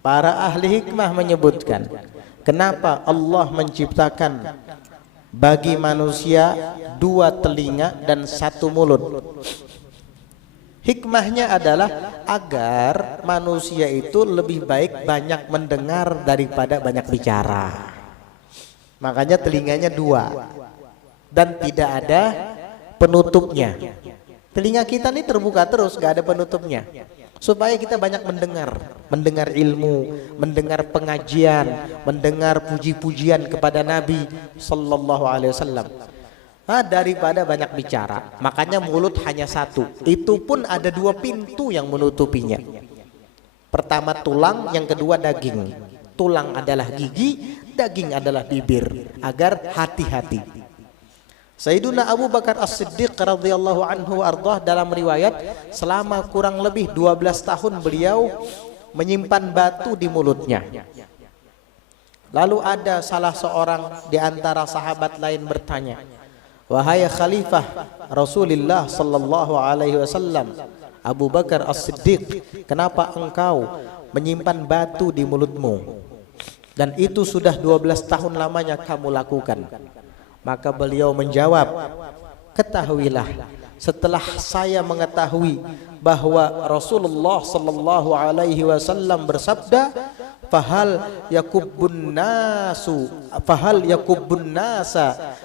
Para ahli hikmah menyebutkan, kenapa Allah menciptakan bagi manusia 2 telinga dan 1 mulut. Hikmahnya adalah agar manusia itu lebih baik banyak mendengar daripada banyak bicara. Makanya telinganya 2 dan tidak ada penutupnya. Telinga kita ini terbuka terus, gak ada penutupnya, supaya kita banyak mendengar ilmu, mendengar pengajian, mendengar puji-pujian kepada Nabi Sallallahu Alaihi Wasallam. Daripada banyak bicara. Makanya mulut hanya 1. Itu pun ada 2 pintu yang menutupinya. Pertama tulang, yang kedua daging. Tulang adalah gigi, daging adalah bibir. Agar hati-hati. Sayyiduna Abu Bakar As-Siddiq radhiyallahu anhu ardah dalam riwayat, selama kurang lebih 12 tahun beliau menyimpan batu di mulutnya. Lalu ada salah seorang di antara sahabat lain bertanya, "Wahai Khalifah Rasulullah sallallahu alaihi wasallam, Abu Bakar As-Siddiq, kenapa engkau menyimpan batu di mulutmu? Dan itu sudah 12 tahun lamanya kamu lakukan." Maka beliau menjawab, "Ketahuilah, setelah saya mengetahui bahwa Rasulullah sallallahu alaihi wasallam bersabda, fahal yakubbun nasa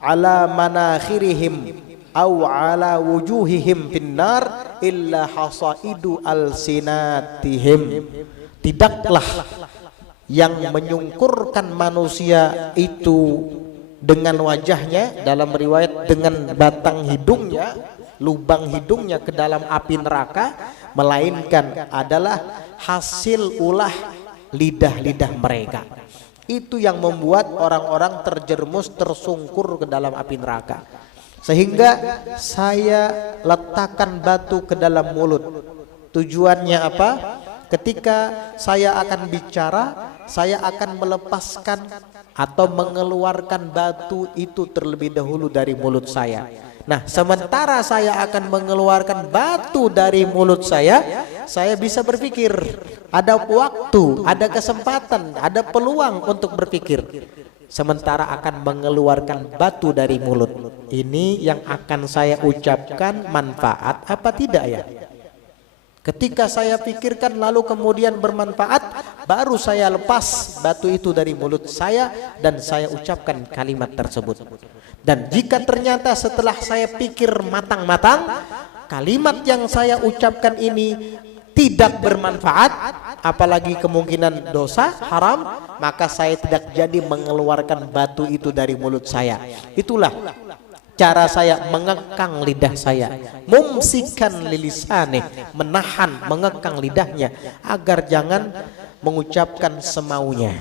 ala manakhirihim aw ala wujuhihim finnar illa hasaidu alsinatihim." Tidaklah yang menyungkurkan manusia itu dengan wajahnya, dalam riwayat dengan batang hidungnya, lubang hidungnya ke dalam api neraka, melainkan adalah hasil ulah lidah-lidah mereka. Itu yang membuat orang-orang terjerumus, tersungkur ke dalam api neraka. Sehingga saya letakkan batu ke dalam mulut. Tujuannya apa? Ketika saya akan bicara, saya akan melepaskan atau mengeluarkan batu itu terlebih dahulu dari mulut saya. Nah, sementara saya akan mengeluarkan batu dari mulut saya bisa berpikir. Ada waktu, ada kesempatan, ada peluang untuk berpikir. Sementara akan mengeluarkan batu dari mulut. Ini yang akan saya ucapkan manfaat apa tidak ya? Ketika saya pikirkan lalu kemudian bermanfaat, baru saya lepas batu itu dari mulut saya dan saya ucapkan kalimat tersebut. Dan jika ternyata setelah saya pikir matang-matang, kalimat yang saya ucapkan ini tidak bermanfaat, apalagi kemungkinan dosa, haram, maka saya tidak jadi mengeluarkan batu itu dari mulut saya. Itulah cara saya mengekang lidah saya, mumsikan lilisane, menahan, mengekang lidahnya agar jangan mengucapkan semaunya.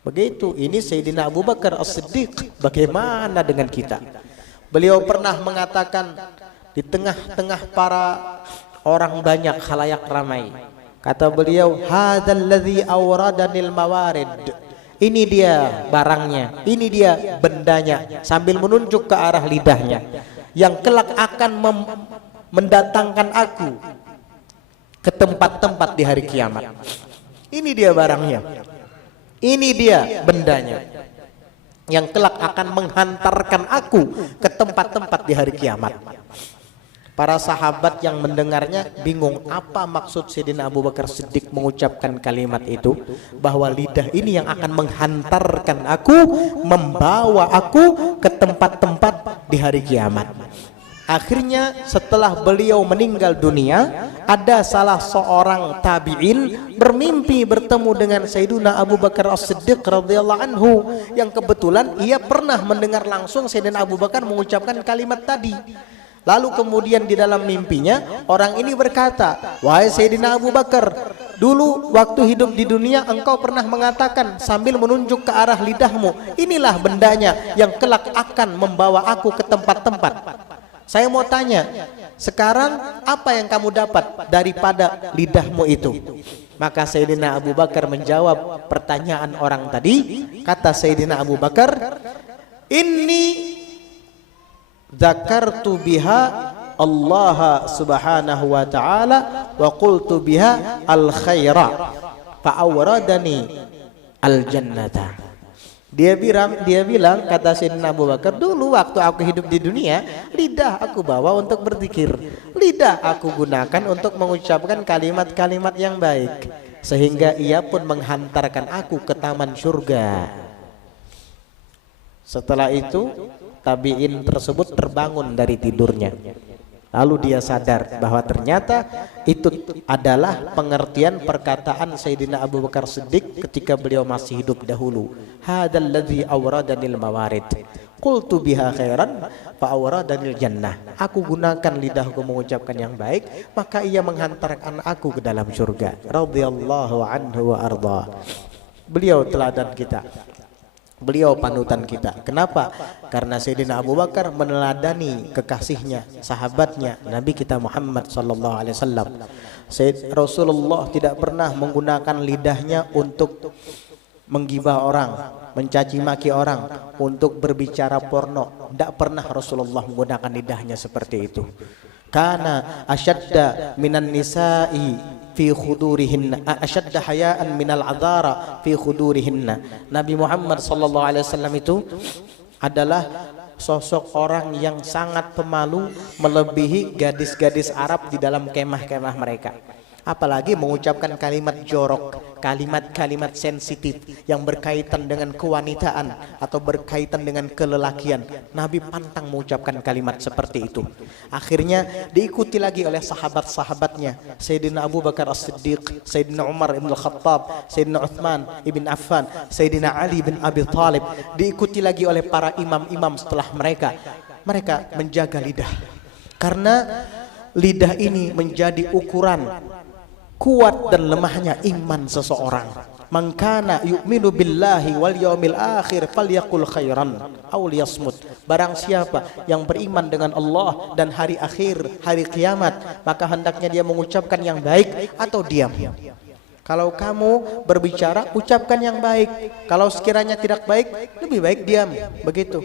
Begitu. Ini Sayyidina Abu Bakar As-Siddiq. Bagaimana dengan kita? Beliau pernah mengatakan di tengah-tengah para orang banyak, khalayak ramai, kata beliau, hadzal ladzi awradanil mawarid. Ini dia barangnya, ini dia bendanya, sambil menunjuk ke arah lidahnya, yang kelak akan mendatangkan aku ke tempat-tempat di hari kiamat. Ini dia barangnya, ini dia bendanya, yang kelak akan menghantarkan aku ke tempat-tempat di hari kiamat. Para sahabat yang mendengarnya bingung, apa maksud Sayyidina Abu Bakar Siddiq mengucapkan kalimat itu, bahwa lidah ini yang akan menghantarkan aku, membawa aku ke tempat-tempat di hari kiamat. Akhirnya setelah beliau meninggal dunia, ada salah seorang tabi'in bermimpi bertemu dengan Sayyidina Abu Bakar As-Siddiq radhiyallahu anhu, yang kebetulan ia pernah mendengar langsung Sayyidina Abu Bakar mengucapkan kalimat tadi. Lalu kemudian di dalam mimpinya orang ini berkata, wahai Sayyidina Abu Bakar, dulu waktu hidup di dunia engkau pernah mengatakan sambil menunjuk ke arah lidahmu, inilah bendanya yang kelak akan membawa aku ke tempat-tempat. Saya mau tanya, sekarang apa yang kamu dapat daripada lidahmu itu? Maka Sayyidina Abu Bakar menjawab pertanyaan orang tadi. Kata Sayyidina Abu Bakar, ini zakartu biha Allah subhanahu wa ta'ala wa qultu biha al khaira fa awradani al jannata. Dia bilang kata Sayyidina Abu Bakar, dulu waktu aku hidup di dunia, lidah aku bawa untuk berzikir, lidah aku gunakan untuk mengucapkan kalimat-kalimat yang baik, sehingga ia pun menghantarkan aku ke taman surga. Setelah itu tabi'in tersebut terbangun dari tidurnya. Lalu dia sadar bahwa ternyata itu adalah pengertian perkataan Sayyidina Abu Bakar Siddiq ketika beliau masih hidup dahulu. Hadzal ladzi awradanil mawarid. Qultu biha khairan fa awradanil jannah. Aku gunakan lidahku mengucapkan yang baik, maka ia menghantarkan aku ke dalam surga. Radhiyallahu anhu wa arda. Beliau teladan kita. Beliau panutan kita. Kenapa? Karena Sayyidina Abu Bakar meneladani kekasihnya, sahabatnya, Nabi kita Muhammad sallallahu alaihi wasallam. Rasulullah tidak pernah menggunakan lidahnya untuk menggibah orang, mencaci maki orang, untuk berbicara porno. Tidak pernah Rasulullah menggunakan lidahnya seperti itu. Kana asyadda minan nisa'i fi khudurihinna, asyadda hayaan minal adhara fi khudurihinna. Nabi Muhammad sallallahu alaihi wasallam itu adalah sosok orang yang sangat pemalu, melebihi gadis-gadis Arab di dalam kemah-kemah mereka. Apalagi mengucapkan kalimat jorok, kalimat-kalimat sensitif yang berkaitan dengan kewanitaan atau berkaitan dengan kelelakian. Nabi pantang mengucapkan kalimat seperti itu. Akhirnya diikuti lagi oleh sahabat-sahabatnya, Sayyidina Abu Bakar As-Siddiq, Sayyidina Umar ibn Khattab, Sayyidina Uthman ibn Affan, Sayyidina Ali bin Abi Thalib. Diikuti lagi oleh para imam-imam setelah mereka. Mereka menjaga lidah, karena lidah ini menjadi ukuran kuat dan lemahnya iman seseorang. Man kana yu'minu billahi wal yaumil akhir falyaqul khairan aw liyasmut. Barang siapa yang beriman dengan Allah dan hari akhir, hari kiamat, maka hendaknya dia mengucapkan yang baik atau diam. Kalau kamu berbicara, ucapkan yang baik. Kalau sekiranya tidak baik, lebih baik diam. Begitu.